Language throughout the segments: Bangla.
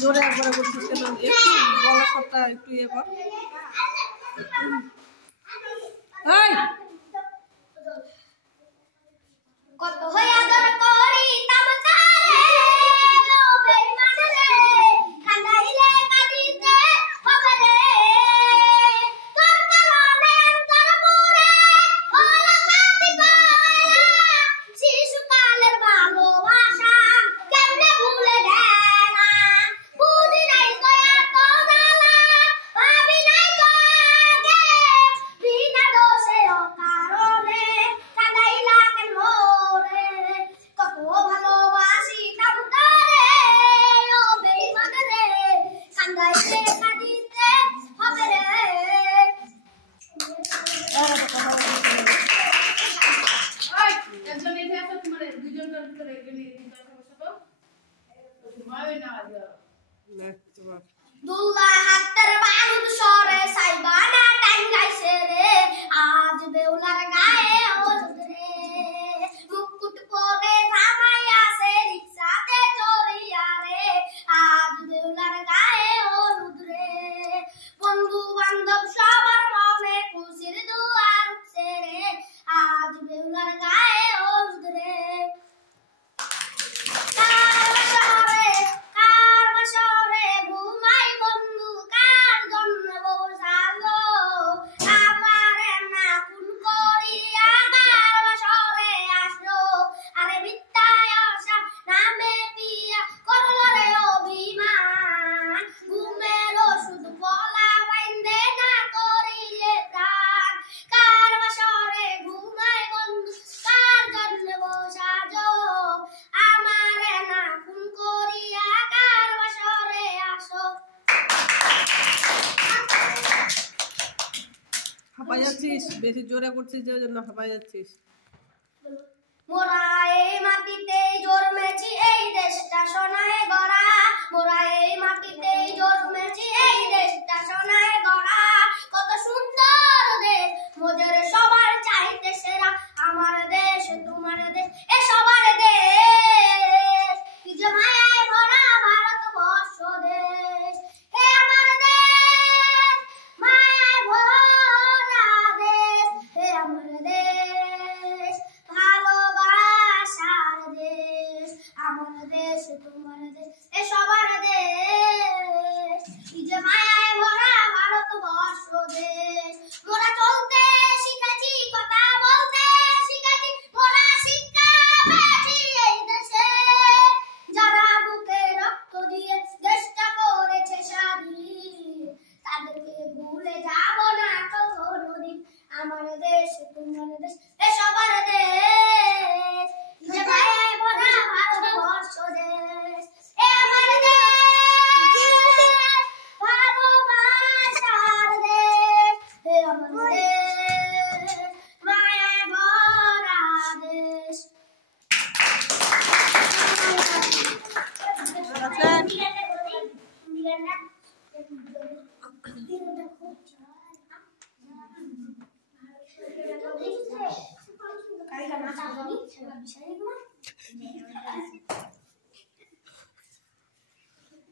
জোরে একবারে করছিস কেন? একটু গলা সবটা একটু ইয়ে কর। কত হই আদর করি তামসারে ও বেঈমান রে কাঁদাইলে কাঁদিতে হবে রে তোর কারণে অন্তর পুরে হলো কাঁদি কয়লা শিশুকালের ভালোবাসা কেমনে ভুলে গেলা বুঝি নাই তো এত জ্বালা ভাবি নাই তো আগে বিনা দোষে অকারণে কাঁদাইলা কেন রে কত ভালোবাসি তাম তারে ও বেঈমান রে কাঁদাইলে কাঁদিতে হবে রে একজন এসে আছে তোমার দুইজনকার ভিতরে একজন এসে বসে তো তোমার না দুল্লা হাতের বারুদ সরে সাইবানা টাঙ্গাইছে রে আজ বেউলার গায়ে হলুদ রে মুকুট পরে জামাই আছে রিকশাতে চড়িয়া রে আজ বেউলার গায়ে হলুদ রে বন্ধু বান্ধব সবার মনে খুশির দুয়ার উঠছে রে আজ বেউলার গায়ে হলুদ রে কার বাসরে ঘুমাই বন্ধু কার জন্য বসালো আমারে না খুন করিয়া কার বাসরে আসলো আরে মিথ্যায় আশা নামে পিয়া করলো রে অভিমান ঘুমের ওষুধ বলা বাইন্দে না করিলে প্রাণ কার বাসরে ঘুমাই বন্ধু কার জন্য বসালো আমারে না খুন করিয়া কার বাসরে আসো হাঁপাই যাচ্ছিস, বেশি জোরে করছিস যে ওই জন্য হাঁপাই যাচ্ছিস। মোরা এই মাটিতেই জন্মেছি এই দেশটা সোনায় গড়া মোরা এই মাটিতেই জন্মেছি এই দেশটা সোনায় গড়া কত সুন্দর দেশ মোদের সবার চাইতে সেরা আমার দেশ তোমার দেশ এ সবার দেশ কি যে মায়ায় ভরা ভারতবর্ষ দেশ হে আমার দেশ মায়ায় ভরা দেশ হে আমার দেশ ভালোবাসার দেশ আমার দেশ তোমার দেশ এ সবার দেশ কি যে মায়ায় ভরা ভারতবর্ষ দেশ মোরা চলতে শিখেছি কথা বলতে শিখেছি মোরা শিক্ষা পেয়েছি এই দেশে যারা বুকে রক্ত দিয়ে দেশটা করেছে স্বাধীন তাদেরকে ভুলে যাব না কোনোদিন আমার দেশ তোমার দেশ এ সবার দেশ যে মায়ায় ভরা ভারতবর্ষ দেশ এ আমার দেশ ভালোবাসার দেশ এ আমার দেশ মায়ায় ভরা দেশ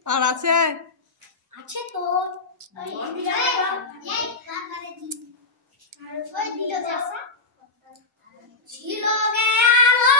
আর আছে আছে তো ছিল গে আলো